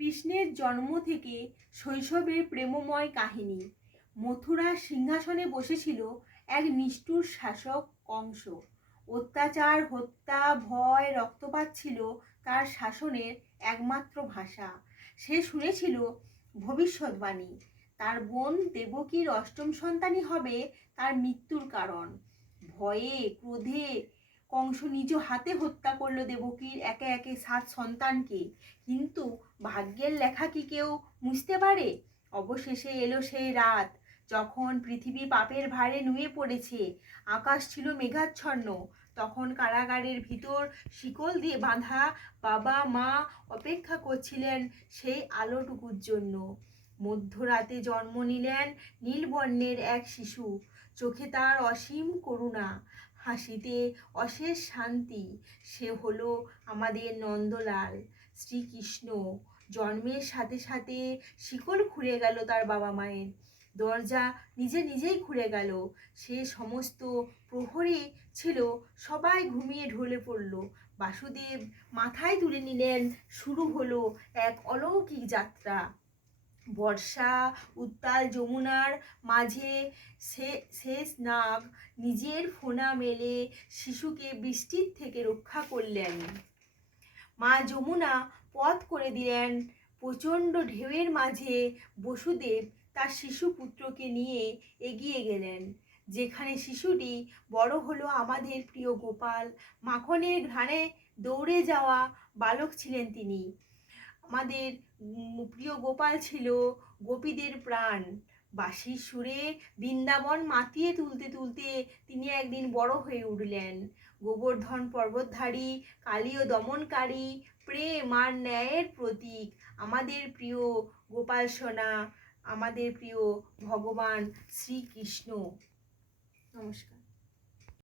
কৃষ্ণের জন্ম থেকে শৈশবের প্রেমময় কাহিনী। মথুরার সিংহাসনে বসেছিল এক নিষ্ঠুর শাসক কংস। অত্যাচার, হত্যা, ভয়, রক্তপাত ছিল তার শাসনের একমাত্র ভাষা। সে শুনেছিল ভবিষ্যৎবাণী, তার বোন দেবকীর অষ্টম সন্তানই হবে তার মৃত্যুর কারণ। ভয়ে ক্রোধে কংস নিজ হাতে হত্যা করলো দেবকীর একে একে 7 সন্তানকে। কিন্তু ভাগ্যের লেখা কি কেউ মুছতে পারে? অবশেষে এলো সেই রাত যখন পৃথিবী পাপের ভারে নুয়ে পড়েছে, আকাশ ছিল মেঘাচ্ছন্ন। তখন কারাগারের ভিতর শিকল দিয়ে বাঁধা বাবা মা অপেক্ষা করছিলেন সেই আলোটুকুর জন্য। মধ্যরাতে জন্ম নিলেন নীলবর্ণের এক শিশু, চোখে তার অসীম করুণা, হাসিতে অশেষ শান্তি। সে হলো আমাদের নন্দলাল, শ্রীকৃষ্ণ। জন্মের সাথে সাথে শিকল খুলে গেল তার বাবা মায়ের, দরজা নিজেই খুলে গেল। সে সমস্ত প্রহরী ছিল সবাই ঘুমিয়ে ঢলে পড়ল। বাসুদেব মাথায় তুলে নিলেন, শুরু হলো এক অলৌকিক যাত্রা। বর্ষা উত্তাল যমুনার মাঝে শেষ নাগ নিজের ফোনা মেলে শিশুকে বৃষ্টির থেকে রক্ষা করলেন। মা যমুনা পথ করে দিলেন প্রচণ্ড ঢেউয়ের মাঝে। বসুদেব তার শিশু পুত্রকে নিয়ে এগিয়ে গেলেন। যেখানে শিশুটি বড় হলো আমাদের প্রিয় গোপাল। মাখনের ঘ্রাণে দৌড়ে যাওয়া বালক ছিলেন তিনি। আমাদের প্রিয় গোপাল ছিল গোপীদের প্রাণ। বাঁশির সুরে বৃন্দাবন মাতিয়ে তুলতে তুলতে তিনি একদিন বড় হয়ে উঠলেন। গোবর্ধন পর্বতধারী, কালীয় দমনকারী, প্রেম আর ন্যায়ের প্রতীক আমাদের প্রিয় গোপাল সোনা, আমাদের প্রিয় ভগবান শ্রীকৃষ্ণ। নমস্কার।